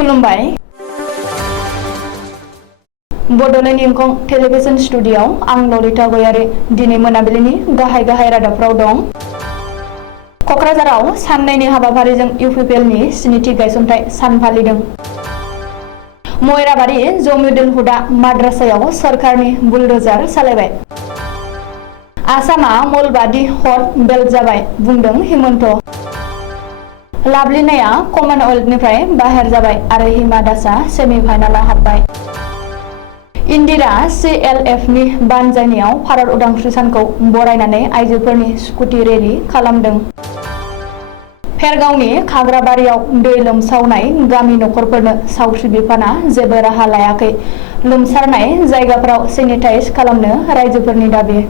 खुलुमबाय। बड'लेण्ड इंखं टेलिभिजन स्टुडिय'आव आं ललिता गयारी दिनै मोनाबिलिनि गाहाय रादाबफ्राव दं। क'क्राझाराव साननैनि हाबाफारिजों इउपिपिएलनि स्निथि गायसनथाय सान फालिदों। मयराबारि जमिदुल हुदा माद्रासायाव सोरखारनि बुलडोजार सालायबाय। आसामा मलबादि हट बेल्ट जाबाय बुंदों हिमन्त। लाभलिनाया कमनवेल्थनिफ्राय बाहेर जाबाय आरो हिमा दासआ सेमि-फाइनालाव हाबबाय। इन्दिरा CLFनि बानजायनायाव भारत उदांस्रि सानखौ बरायनानै आइजोफोरनि स्कुटि रेलि खालामदों। फेरगावनि खाग्राबारियाव दै लोमसावनाय गामि नखरफोरनो सावस्रि बिफाना जेबो राहा लायाखै। लोमसारनाय जायगाफोराव सेनिटाइज खालामनो रायजोफोरनि दाबि।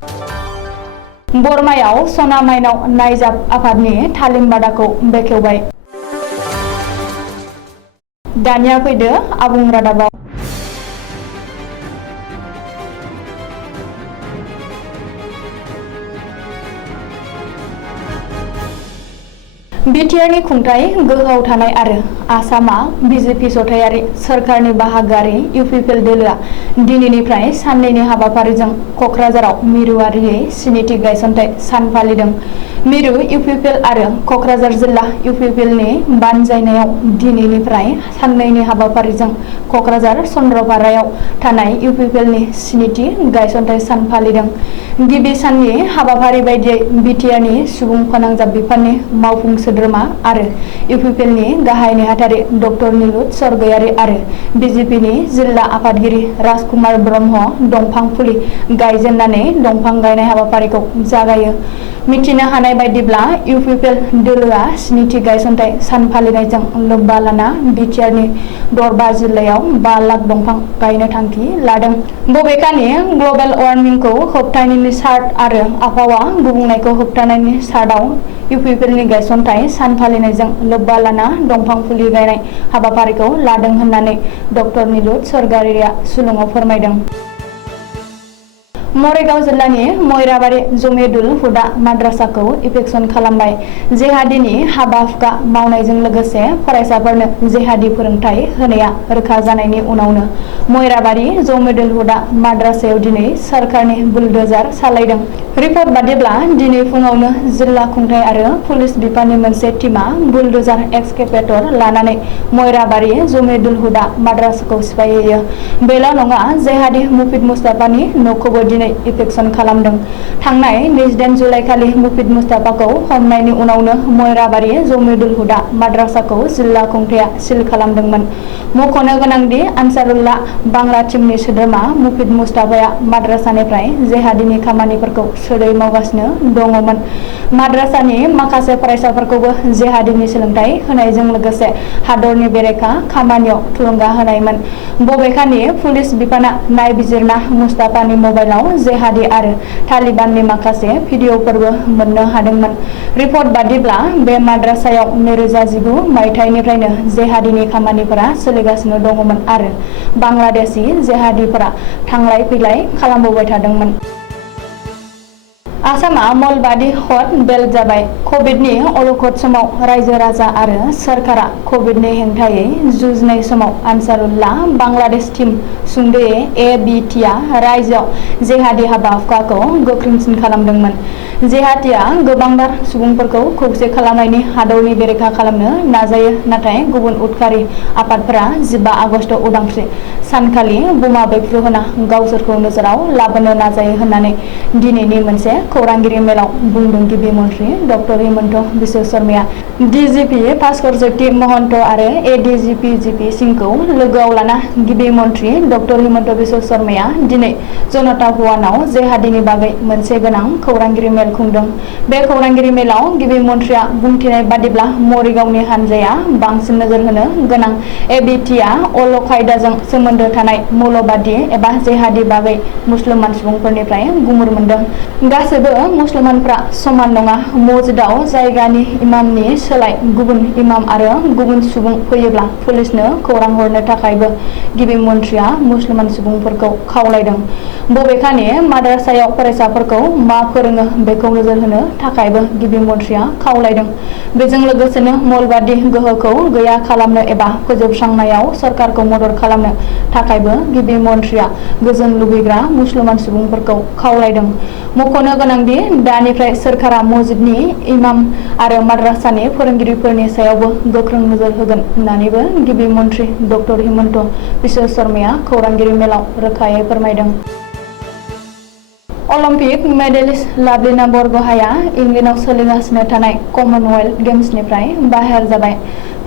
बरमायाव सना माइनाव नायजाब आफादनि तालिम बादाखौ बेखेवबाय। दानिया फैदो आबुं रादाबाव। बिटिआरनि खुंथाय गोहोआव थानाय आरो आसामा बिजेपि जथायारि सोरखारनि बाहागोआरि इउपिपिएल दोलोआ दिनैनिफ्राय साननैनि हाबाफारिजों क'क्राझाराव मिरुआरियै स्निथि गायसनथाय सान फालिदों। मिरु इउपिपिएल आरो क'क्राझार जिल्ला इउपिपिएलनि बानजायनायाव दिनैनिफ्राय साननैनि हाबाफारिजों क'क्राझार चन्द्रपारायाव थानाय इउपिपिएलनि स्निथि गायसनथाय सान फालिदों। गिबि साननि हाबाफारि बायदियै बिटिआरनि सुबुं फोनांजाब बिफाननि मावफुं सोद्रोमा आरो इउपिपिएलनि गाहाय नेहाथारि डक्टर निलुत सरगयारी आरो बिजेपिनि जिल्ला आफादगिरि राजकुमार ब्रह्म दंफां फुलि गायजेननानै दंफां गायनाय हाबाफारिखौ जागायो। मिथिनो हानाय बायदिब्ला इउपिपिएल दोलोआ स्निथि गायसनथाय सान फालिनायजों लोब्बा लाना बिटिआरनि दरबा जिल्लायाव 5 लाख दंफां गायनो थांखि लादों। बबेखानि ग्लबेल वार्मिंखौ होबथानायनि चार्ट आरो आबहावा गुबुंनायखौ होबथानायनि चार्टआव इउपिपिएलनि गायसनथाय सान फालिनायजों लोब्बा लाना दंफां फुलि गायनाय हाबाफारिखौ लादों होननानै डक्टर निलुत सरगयारीआ सुलुङाव फोरमायदों। मरिगाव जिल्लानि मयराबारि जमिदुल हुदा माद्रासाखौ इभेकसन खालामबाय। जेहादीनि हाबा-हुखा मावनायजों लोगोसे फरायसाफोरनो जेहादी फोरोंथाय होनाया रोखा जानायनि उनावनो मयराबारि जमिदुल हुदा माद्रासायाव दिनै सोरखारनि बुलडोजार सालायदों। रिपर्ट बादिब्ला दिनै फुङावनो जिल्ला खुंथाय आरो पुलिस बिफाननि मोनसे टीमा बुलडोजार एक्सकेभेटर लानानै मयराबारि जमिदुल हुदा माद्रासाखौ सिफायहैयो। बेल' नङा, जेहादी मुफिद मुस्ताफानि न'खौबो दिनै इभेकसन खालामदों। थांनाय 28 जुलाइ खालि मुफिद मुस्ताफाखौ हमनायनि उनावनो मयराबारि जमिदुल हुदा माद्रासाखौ जिल्ला खुंथायआ सिल खालामदोंमोन। मख'नो गोनांदि आनसारुल्लाह बांला टीमनि सोद्रोमा मुफिद मुस्ताफाया माद्रासानिफ्राय जेहादीनि खामानिफोरखौ सोरै मावगासिनो दङमोन। माद्रासानि माखासे फरायसाफोरखौबो जेहादीनि सोलोंथाय होनायजों लोगोसे हादरनि बेरेखा खामानियाव थुलुंगा होनायमोन। बबेखानि पुलिस बिफाना नायबिजिरना मुस्ताफानि मबाइलाव जेहादी आरो तालिबाननि माखासे भिडिअ'फोरबो मोननो हादोंमोन। रिपर्ट बादिब्ला बे माद्रासायाव 2019 मायथाइनिफ्रायनो जेहादीनि खामानिफोरा सोलिगासिनो दङमोन आरो बांलादेशी जेहादीफोरा थांलाय फैलाय खालामबोबाय थादोंमोन। आसामा मलबादि हट बेल्ट जाबाय। कभिडनि अलखद समाव रायजो राजा आरो सोरखारा कभिडनि हेंथायै जुजिनाय समाव आनसारुल्लाह बांलादेश टीम सुंद'यै ABTआ रायजोआव जेहादी हाबा-हुखाखौ गोख्रोंसिन खालामदोंमोन। जेहादीआ गोबांथार सुबुंफोरखौ खौसे खालामनायनि हादरनि बेरेखा खालामनो नाजायो, नाथाय गुबुन उदखारि आफादफोरा 15 आगस्ट उदांस्रि सानखालि बमा बेफ्रु होना गावसोरखौ नोजोराव लाबोनो नाजायो होननानै दिनैनि मोनसे खौरांगिरि मेलाव बुंदों। गिबि मन्थ्रि डक्टर हिमन्त बिश्व शर्माया DGP भास्कर ज्योति महन्त आरो ADGP GP सिंहखौ लोगोआव लाना गिबि मन्थ्रि डक्टर हिमन्त बिश्व शर्माया दिनै जनता भवनाव जेहादीनि बागै मोनसे गोनां खौरांगिरि मेल खुंदों। बे खौरांगिरि मेलाव गिबि मन्थ्रिया बुंथिनाय बादिब्ला मरिगावनि हानजाया बांसिन नोजोर होनो गोनां। ABTआ अल-कायदाजों सोमोन्दो थानाय मौलबादी एबा जेहादी बागै मुसलमान सुबुंफोरनिफ्राय गुमुर मोनदों। गासैबो गासैबो मुसलमानफ्रा समान नङा। मस्जिदाव जायगानि इमामनि सोलाय गुबुन इमाम आरो गुबुन सुबुं फैयोब्ला पुलिसनो खौरां हरनो थाखायबो गिबि मन्थ्रिया मुसलमान सुबुंफोरखौ खावलायदों। बबेखानि माद्रासायाव फरायसाफोरखौ मा फोरोङो बेखौ नोजोर होनो थाखायबो गिबि मन्थ्रिया खावलायदों। बेजों लोगोसेनो मौलबादी गोहोखौ गैया खालामनो एबा फोजोबस्रांनायाव सरकारखौ मदद खालामनो थाखायबो गिबि मन्थ्रिया गोजोन लुबैग्रा मुसलमान सुबुंफोरखौ खावलायदों। मख'नो गोनांदि दानिफ्राय सोरखारा मस्जिदनि इमाम आरो माद्रासानि फोरोंगिरिफोरनि सायावबो गोख्रों नोजोर होगोन होननानैबो गिबि मन्थ्रि डक्टर हिमन्त बिश्व शर्माया खौरांगिरि मेलाव रोखायै फोरमायदों। अलिम्पिक मेडेलिस्ट लाभलिना बरग'हाया इंलेन्डआव सोलिगासिनो थानाय कमनवेल्थ गेम्सनिफ्राय बाहेर जाबाय।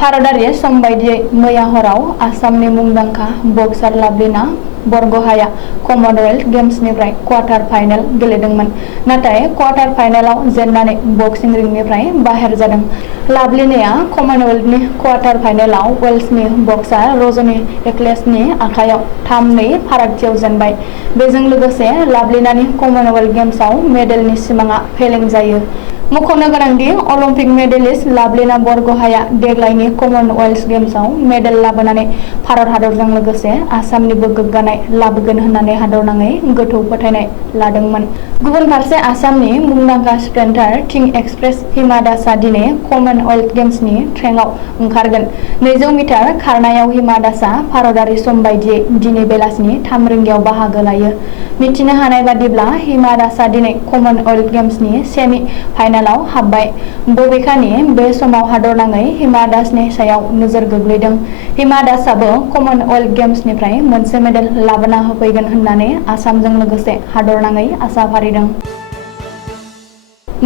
भारतारि सम बायदियै मैया हराव आसामनि मुंदांखा बक्सार लाभलिना बरग'हाया कमनवेल्थ गेम्सनिफ्राय क्वार्टार फाइनेल गेलेदोंमोन, नाथाय क्वार्टार फाइनेलाव जेननानै बक्सिं रिंनिफ्राय बाहेर जादों। लाभलिनाया कमनवेल्थनि क्वार्टार फाइनेलाव वेल्सनि बक्सार रजनी एक्लेसनि आखायाव 3-2 फारागथियाव जेनबाय। बेजों लोगोसे लाभलिनानि कमनवेल्थ गेम्सआव मेडेलनि सिमाङा फेलें जायो। मख'नो गोनांदि अलिम्पिक मेडेलिस्ट लाभलिना बरग'हाया देग्लायनि कमनवेल्थ गेम्सआव मेडेल लाबोनानै भारत हादरजों लोगोसे आसामनिबो गोग्गानाय लाबोगोन होननानै हादरनाङै गोथौ फोथायनाय लादोंमोन। गुबुन फारसे आसामनि मुंदांखा स्प्रिन्टार टिं एक्सप्रेस हिमा दासआ दिनै कमनवेल्थ गेम्सनि ट्रेकआव ओंखारगोन। 200 मिटार खारनायाव हिमा दासआ भारतारि सम बायदियै दिनै बेलासिनि 3 रिंगायाव बाहागो लायो। मिथिनो हानाय बादिब्ला हिमा दासआ दिनै कमनवेल्थ गेम्सनि सेमि फाइनालाव हाबबाय। बबेखानि बे समाव हादरनाङै हिमा दासनि सायाव नोजोर गोग्लैदों। हिमा दासआबो कमनवेल्थ गेम्सनिफ्राय मोनसे मेडेल लाबोना होफैगोन होननानै आसामजों लोगोसे हादरनाङै आसा फारिदों।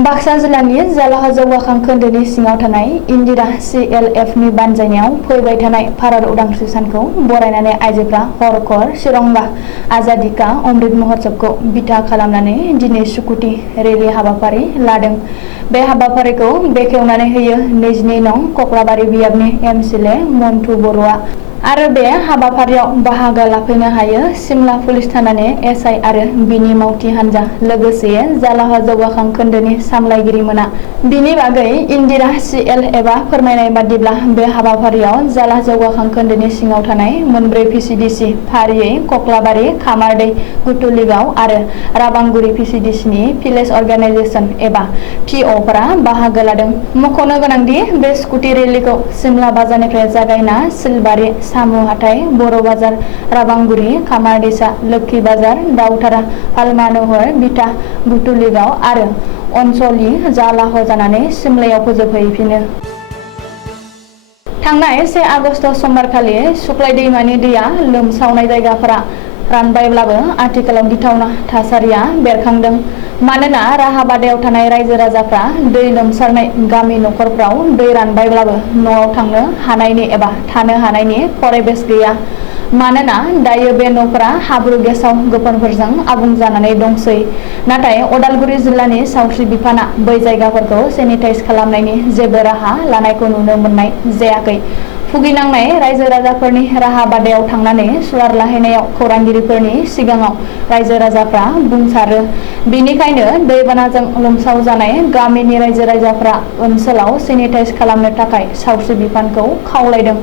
बाक्सा जिल्लानि जालाहा जौगाखां खोन्दोनि सिङाव थानाय इन्दिरा CLFनि बानजायनायाव फैबाय थानाय भारत उदांस्रि सानखौ बरायनानै आइजोफ्रा हरकर तिरंगा आजादी का अमृत महोत्सवखौ बिथा खालामनानै दिनै स्कुटि रेलि हाबाफारि लादों। बे हाबाफारिखौ बेखेवनानै होयो 22 नं कक्लाबारि बियाबनि MCLA मन्टु बर'आ। आरो बे हाबाफारियाव बाहागो लाफैनो हायो सिमला पुलिस थानानि SI आरो बिनि मावथि हान्जा, लोगोसे जालाहा जौगाखां खोन्दोनि सामलायगिरिमोना। बिनि बागै इन्दिरा CLFआ फोरमायनाय बादिब्ला बे हाबाफारियाव जाला जौगाखां खोन्दोनि सिङाव थानाय मोनब्रै PCDC फारियै कक्लाबारि, खामारदै, गुटुलिगाव आरो राबांगुरि PCDCनि भिलेज अर्गानाइजेसन एबा POफोरा बाहागो लादों। मख'नो गोनांदि बे स्कुटि रेलिखौ सिमला बाजारनिफ्राय जागायना सिलबारि, सामु हाथाइ, बर' बाजार, राबांगुरि, खामारदैसा, लोक्षी बाजार, दाउधारा, पालमानुहर, बिथा, गुटुलिगाव आरो अनसलि जालाह जानानै सिमलायाव फोजोबहैफिनो। थांनाय 1 आगस्ट समबारखालि सुक्लाय दैमानि दैया लोमसावनाय जायगाफोरा रानबायब्लाबो आथिखालाव गिथावना थासारिया बेरखांदों। मानोना राहाबादायाव थानाय रायजो राजाफ्रा दै लोमसारनाय गामि नखरफ्राव दै रानबायब्लाबो न'आव थांनो हानायनि एबा थानो हानायनि परिबेस गैया। मानोना दायो बे न'फोरा हाब्रु गेसाव गोफोनफोरजों आबुं जानानै दंसै। नाथाय अदालगुरि जिल्लानि सावस्रि बिफाना बै जायगाफोरखौ सेनिटाइज खालामनायनि जेबो राहा लानायखौ नुनो मोननाय जायाखै। भुगिनांनाय रायजो राजाफोरनि राहा बादायाव थांनानै सुलार लाहैनायाव खौरांगिरिफोरनि सिगाङाव रायजो राजाफ्रा बुंसारो। बेनिखायनो दैबानाजों लोमसाव जानाय गामिनि रायजो राजाफ्रा ओनसोलाव सेनिटाइज खालामनो थाखाय सावस्रि बिफानखौ खावलायदों।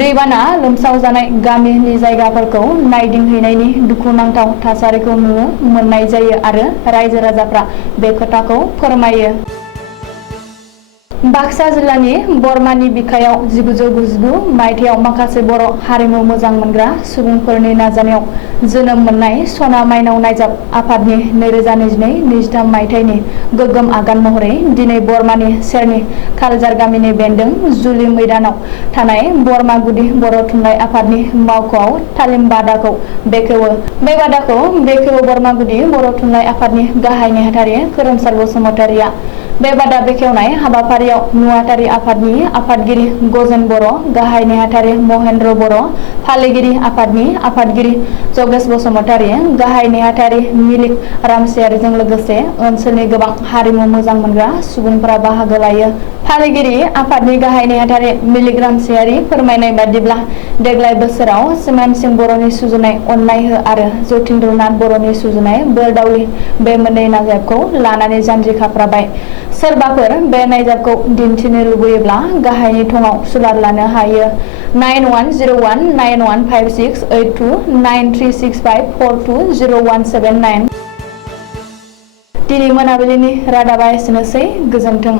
दैबाना लोमसाव जानाय गामिनि जायगाफोरखौ नायदिंहैनायनि दुखुनांथाव थासारिखौ नुनो मोननाय जायो आरो रायजो राजाफ्रा बे खोथाखौ फोरमायो। बाक्सा जिल्लानि बरमानि बिखायाव 1999 मायथाइयाव माखासे बर' हारिमु मोजां मोनग्रा सुबुंफोरनि नाजानायाव जोनोम मोननाय सना माइनाव नायजाब आफादनि 2022-23 मायथाइनि गोगोम आगान महरै दिनै बरमानि सेरनि खालजार गामिनि बेन्दों जुलि मैदानाव थानाय बरमा गुदि बर' थुनलाइ आफादनि मावख'आव तालिम बादाखौ बेखेवो। बे बादाखौ बेखेवो बरमा गुदि बर' थुनलाइ आफादनि गाहाय नेहाथारि खोरोमसार बसुमतारिया। बे बादा बेखेवनाय हाबाफारियाव नुवाथारि आफादनि आफादगिरि गजेन बर', गाहाय नेहाथारि महेन्द्र बर', फालिगिरि आफादनि आफादगिरि जगेश बसुमतारी, गाहाय नेहाथारि मिलिक रामसियारिजों लोगोसे ओनसोलनि गोबां हारिमु मोजां मोनग्रा सुबुंफोरा बाहागो लायो। फालिगिरि आफादनि गाहाय नेहाथारि मिलिक रामसियारि फोरमायनाय बादिब्ला देग्लाय बोसोराव सिमानसिं बर'नि सुजुनाय अननाय हो आरो जतीन्द्रनाथ बर'नि सुजुनाय बोरदावली बे मोननै नायजाबखौ लानानै जानजि खाफ्राबाय। सोरबाफोर बे नायजाबखौ दिन्थिनो लुबैयोब्ला गाहायनि थंआव सुलाद लानो हायो। 91019156829365420179। दिनै मोनाबिलिनि रादाबा एसेनोसै। गोजोन्थों।